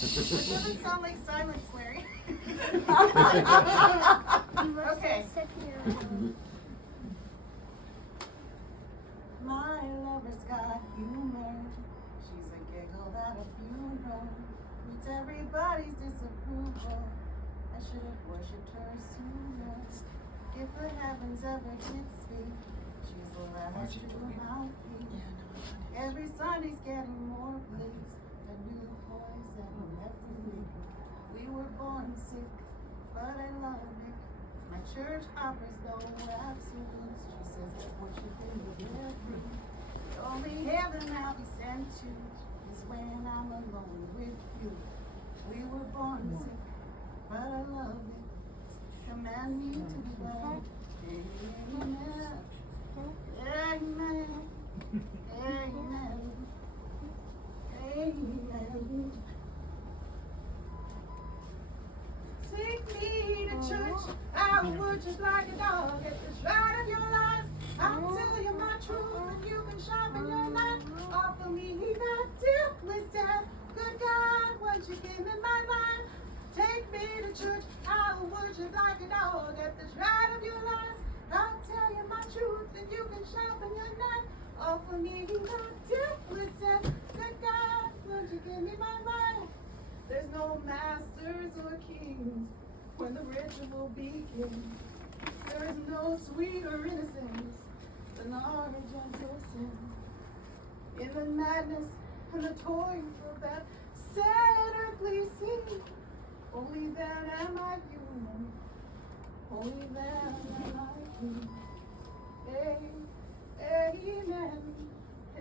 doesn't sound like silence, Larry. Okay. My lover's got humor. She's a giggle at a funeral. Meets everybody's disapproval. I should have worshipped her sooner. If the heavens ever did speak, she's the last true mouthpiece. Every Sunday's getting more bleak. A new poison every week. We were born sick, but I love it. My church offers no absolutes. She says that worship in the bedroom. The only heaven I'll be sent to is when I'm alone with you. We were born sick, but I love it. Command me to be well. Amen. Amen. Amen. Amen. Take me to church. I would just like a dog at the start of your life. I'll tell you my truth and you can sharpen your knife. Offer me that deathless death. Good God, won't you give me my life? Take me to church. I'll worship like a dog at the start of your life. I'll tell you my truth and you can sharpen your knife. Offer me that deathless death. Good God, won't you give me my life? There's no masters or kings when the ritual begins. There is no sweeter innocence than our gentle sin. In the madness and the toils of that sad earthly scene, only then am I human. Only then am I human. Amen. Amen.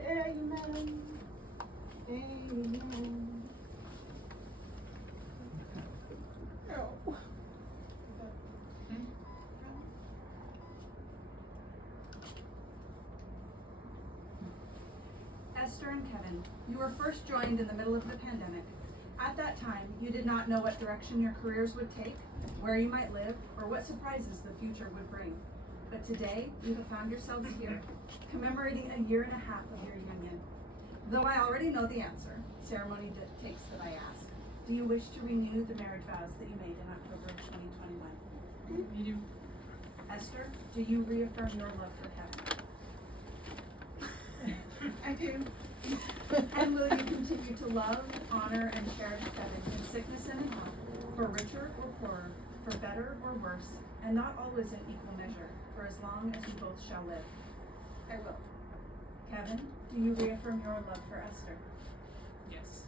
Amen. Esther and Kevin, you were first joined in the middle of the pandemic. At that time, you did not know what direction your careers would take, where you might live, or what surprises the future would bring. But today, you have found yourselves here, commemorating a year and a half of your union. Though I already know the answer, ceremony dictates that I ask. Do you wish to renew the marriage vows that you made in October of 2021? You do. Esther, do you reaffirm your love for Kevin? I do. And will you continue to love, honor, and cherish Kevin in sickness and in health, for richer or poorer, for better or worse, and not always in equal measure, for as long as you both shall live? I will. Kevin, do you reaffirm your love for Esther? Yes.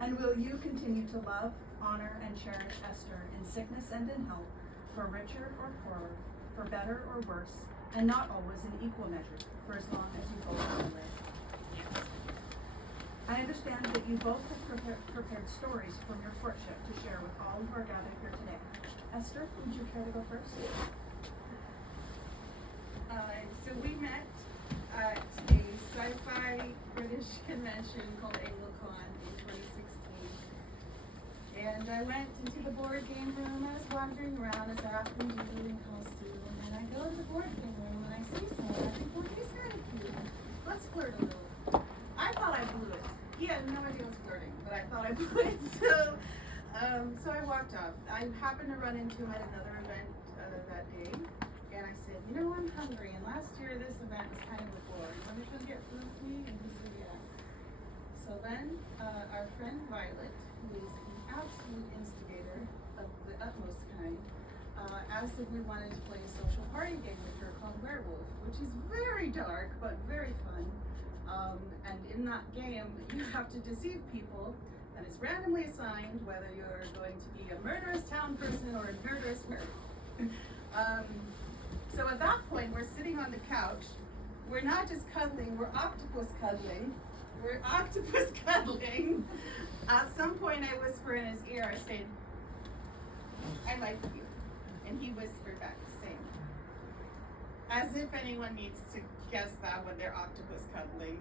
And will you continue to love, honor, and cherish Esther in sickness and in health, for richer or poorer, for better or worse, and not always in equal measure, for as long as you both shall live? Yes. I understand that you both have prepared stories from your courtship to share with all who are gathered here today. Esther, would you care to go first? So we met at a sci-fi British convention called AngloCon in 2016. And I went into the board game room. I was wandering around as I often do in costume. And I go to the board game room and I see someone. I think, well, he's kind of cute. Let's flirt a little. I thought I blew it. He had no idea I was flirting, but I thought I blew it. So I walked off. I happened to run into him at another event that day. And I said, you know, I'm hungry. And last year this event was kind of a bore. You want to come get food with me? And he said, yeah. So then our friend Violet, who is the absolute instigator of the utmost kind, asked if we wanted to play a social party game with her called Werewolf, which is very dark but very fun. And in that game, you have to deceive people, and it's randomly assigned whether you're going to be a murderous town person or a murderous werewolf. So at that point, we're sitting on the couch. We're not just cuddling, we're octopus cuddling. We're octopus cuddling. At some point, I whisper in his ear, I say, I like you. And he whispered back the same. As if anyone needs to guess that when they're octopus cuddling.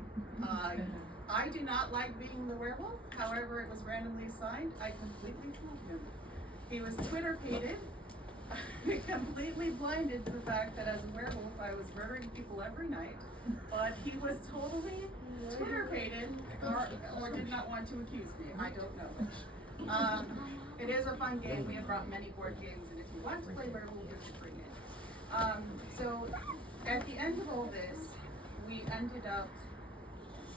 I do not like being the werewolf. However, it was randomly assigned. I completely fooled him. He was Twitter-pated. completely blinded to the fact that as a werewolf I was murdering people every night, but he was totally Twitter-pated or did not want to accuse me. I don't know which. It is a fun game. We have brought many board games, and if you want to play werewolf, you can bring it. So at the end of all this, we ended up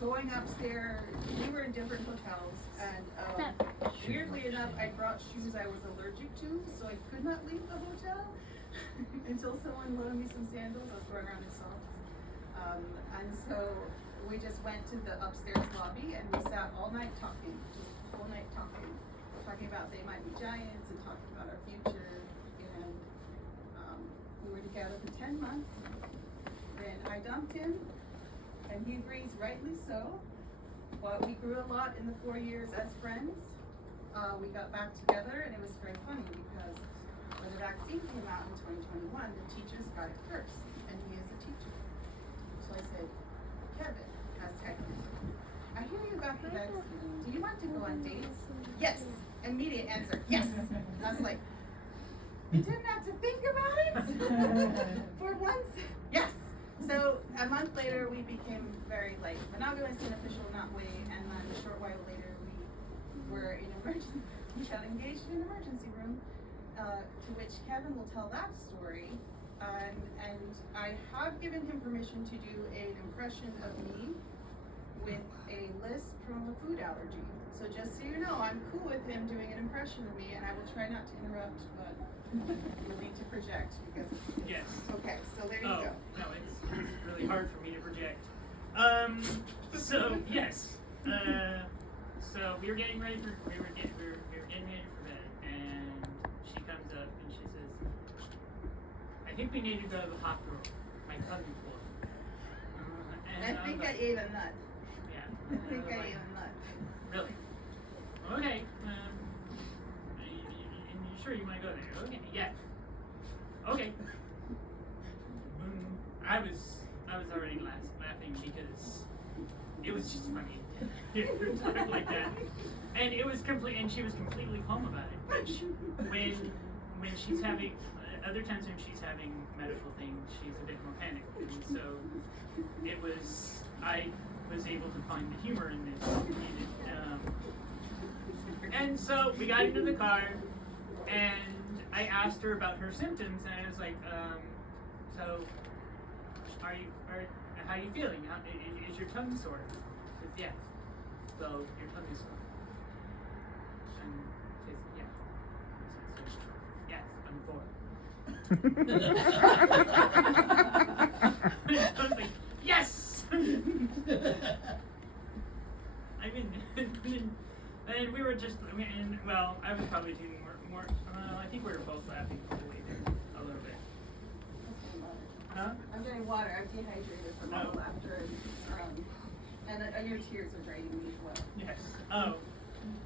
going upstairs. We were in different hotels, and weirdly enough, I brought shoes I was allergic to, so I could not leave the hotel until someone loaned me some sandals. I was going around in socks. And so we just went to the upstairs lobby, and we sat all night talking, just the whole night talking about They Might Be Giants and talking about our future. And we were together for 10 months. Then I dumped him, and he agrees, rightly so. But we grew a lot in the 4 years as friends. We got back together, and it was very funny because when the vaccine came out in 2021, the teachers got it first, and he is a teacher. So I said, Kevin, as technically, I hear you got the vaccine. Do you want to go on dates? Yes. Immediate answer, yes. I was like, you didn't have to think about it for once. Yes. So a month later, we became very like monogamous and official in that way, and then a short while later, we were in emergency. We got engaged in an emergency room, to which Kevin will tell that story. And I have given him permission to do an impression of me with a list from a food allergy. So just so you know, I'm cool with him doing an impression of me, and I will try not to interrupt, but you'll need to project because. Yes. Okay, so there you Oh, go. no, it's really hard for me to project. So yes. So we were getting ready for we were getting ready for bed, and she comes up and she says, "I think we need to go to the hospital. My cousin's full." I think I ate a nut. Yeah. I think I ate a nut. Really? Okay. And you sure you want to go there? Okay. Yeah. Okay. I was already laughing because it was just funny. Talk like that, and it was complete. And she was completely calm about it. Which, when she's having other times when she's having medical things, she's a bit more panicked. And so I was able to find the humor in this. And so we got into the car, and I asked her about her symptoms, and I was like, so how are you feeling? Is your tongue sore? She says, yeah. So your tongue is sore. And she says, yeah. Yes, I'm 4. I was like, yes! And we were just, I was probably doing more, I think we were both laughing a little bit. Huh? I'm getting water. I'm dehydrated from all the laughter, and your tears are draining me as well. Yes. Oh.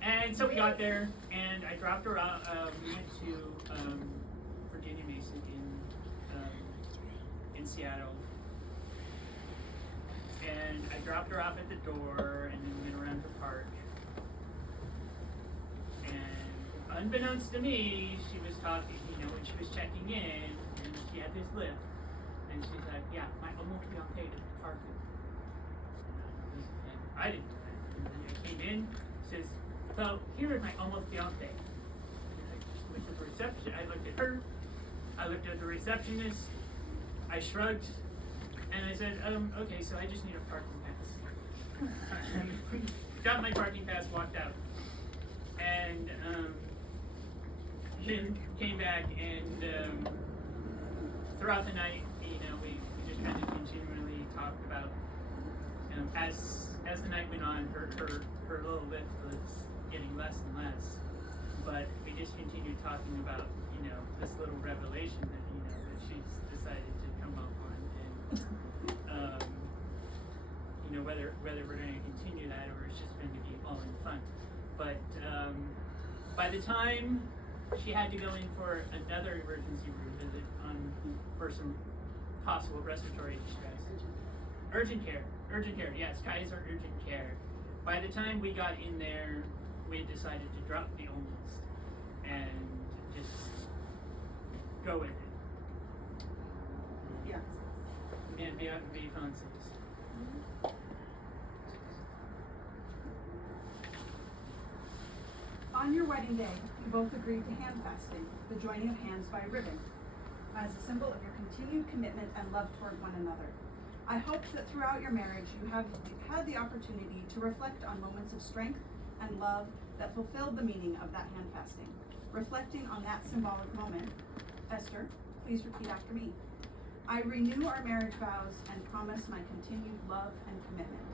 And so we got there, and I dropped her off. We went to Virginia Mason in Seattle. And I dropped her off at the door, and then went around the park. And unbeknownst to me, she was talking, when she was checking in, and she had this lift. And she's like, yeah, my almost fiancé is parking. And I didn't know that. And then I came in, says, so here is my almost fiancé. And I looked at the reception, I looked at her, I looked at the receptionist, I shrugged, and I said, okay, so I just need a parking pass. Got my parking pass, walked out. And then came back, and throughout the night, we just kind of continually talked about, as the night went on, her little lift was getting less and less, but we just continued talking about, this little revelation that, that she's decided to come up on, and, whether we're going to continue that or it's just going to be all in fun. But by the time she had to go in for another emergency room visit for some possible respiratory distress. Urgent care, yes, Kaiser urgent care. By the time we got in there, we had decided to drop the almost and just go with it. Fiancés. And be fiancés. On your wedding day, you both agreed to hand fasting, the joining of hands by ribbon, as a symbol of your continued commitment and love toward one another. I hope that throughout your marriage you have had the opportunity to reflect on moments of strength and love that fulfilled the meaning of that hand fasting. Reflecting on that symbolic moment, Esther, please repeat after me. I renew our marriage vows and promise my continued love and commitment.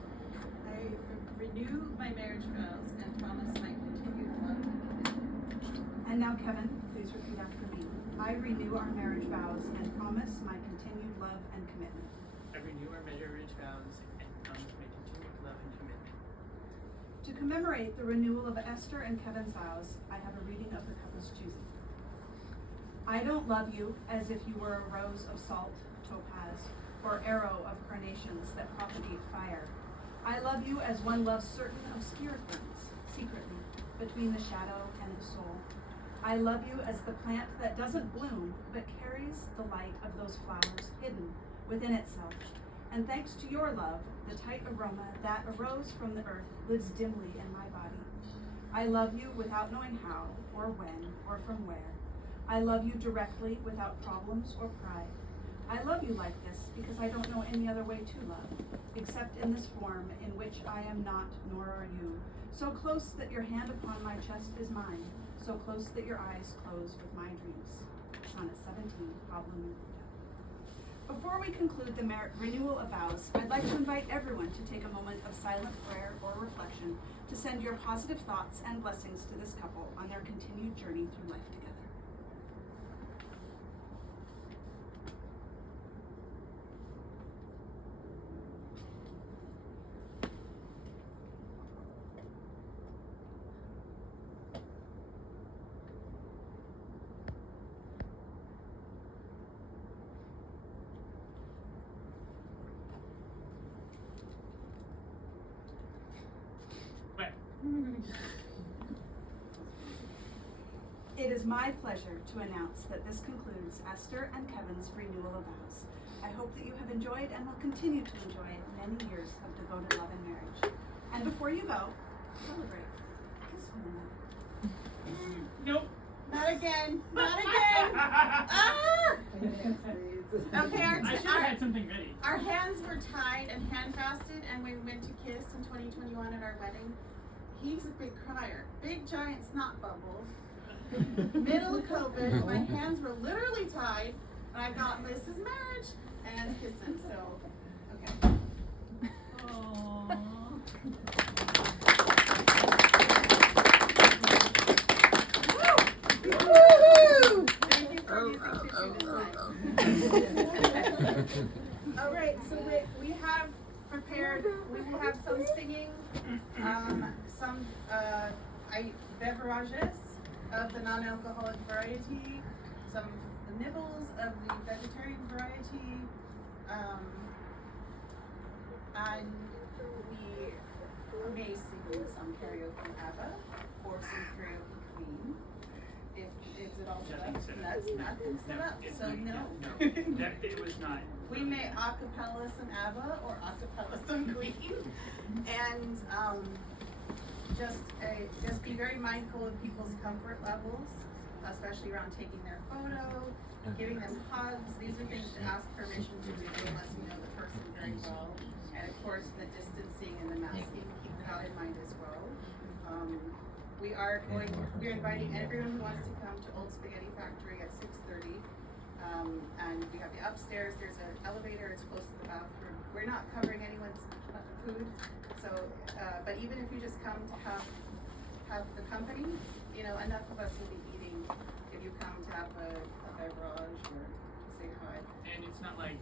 I renew my marriage vows and promise my continued love and commitment. And now, Kevin, please repeat after me. I renew our marriage vows and promise my continued love and commitment. I renew our marriage vows and promise my continued love and commitment. To commemorate the renewal of Esther and Kevin's vows, I have a reading of the couple's choosing. I don't love you as if you were a rose of salt, topaz, or arrow of carnations that propagate fire. I love you as one loves certain obscure things, secretly, between the shadow and the soul. I love you as the plant that doesn't bloom, but carries the light of those flowers hidden within itself. And thanks to your love, the tight aroma that arose from the earth lives dimly in my body. I love you without knowing how, or when, or from where. I love you directly without problems or pride. I love you like this because I don't know any other way to love, except in this form in which I am not, nor are you. So close that your hand upon my chest is mine, so close that your eyes close with my dreams. Sonnet 17, Pablo Neruda. Before we conclude the renewal of vows, I'd like to invite everyone to take a moment of silent prayer or reflection to send your positive thoughts and blessings to this couple on their continued journey through life together. It is my pleasure to announce that this concludes Esther and Kevin's renewal of vows. I hope that you have enjoyed and will continue to enjoy many years of devoted love and marriage. And before you go, celebrate. Kiss one another. Nope. Not again. Not again. Ah! Okay, I should have had something ready. our hands were tied and hand fasted, and we went to kiss in 2021 at our wedding. He's a big crier, big giant snot bubble. Middle of COVID, my hands were literally tied, and I got Liz's marriage and kissing. So, okay. Aww. Woo! Thank you for using tissue this time. All right, so we have prepared. We will have some singing, some beverages of the non-alcoholic variety, some nibbles of the vegetarian variety, and we may sing some karaoke ABBA or some karaoke Queen. If is it all set up? That's nothing set up, so no. It was not. We may acapella some ABBA or acapella some Queen, and just be very mindful of people's comfort levels, especially around taking their photo, giving them hugs. These are things to ask permission to do unless you know the person very well. And of course, the distancing and the masking, keep that in mind as well. We're inviting everyone who wants to come to Old Spaghetti Factory at 6:30. And we have the upstairs, there's an elevator, it's close to the bathroom. We're not covering anyone's food, so, but even if you just come to have the company, you know, enough of us will be eating if you come to have a beverage or say hi. And it's not like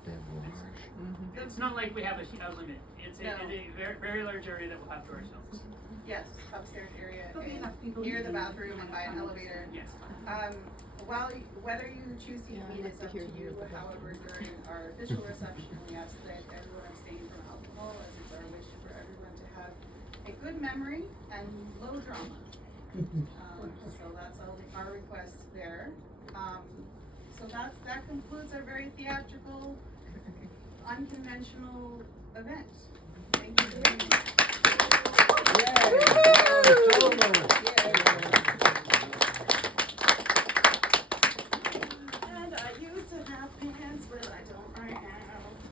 it's not like we have a limit. It's a very, very large area that we'll have to ourselves. Yes, upstairs area, There'll be enough people near to the eat. bathroom and by an elevator. Yes. Whether you choose to eat meat is up to you. However, during our official reception, we ask that everyone abstain from alcohol, as it's our wish for everyone to have a good memory and low drama. So that's all our requests there. So that concludes our very theatrical, unconventional event. Thank you very much. Yay.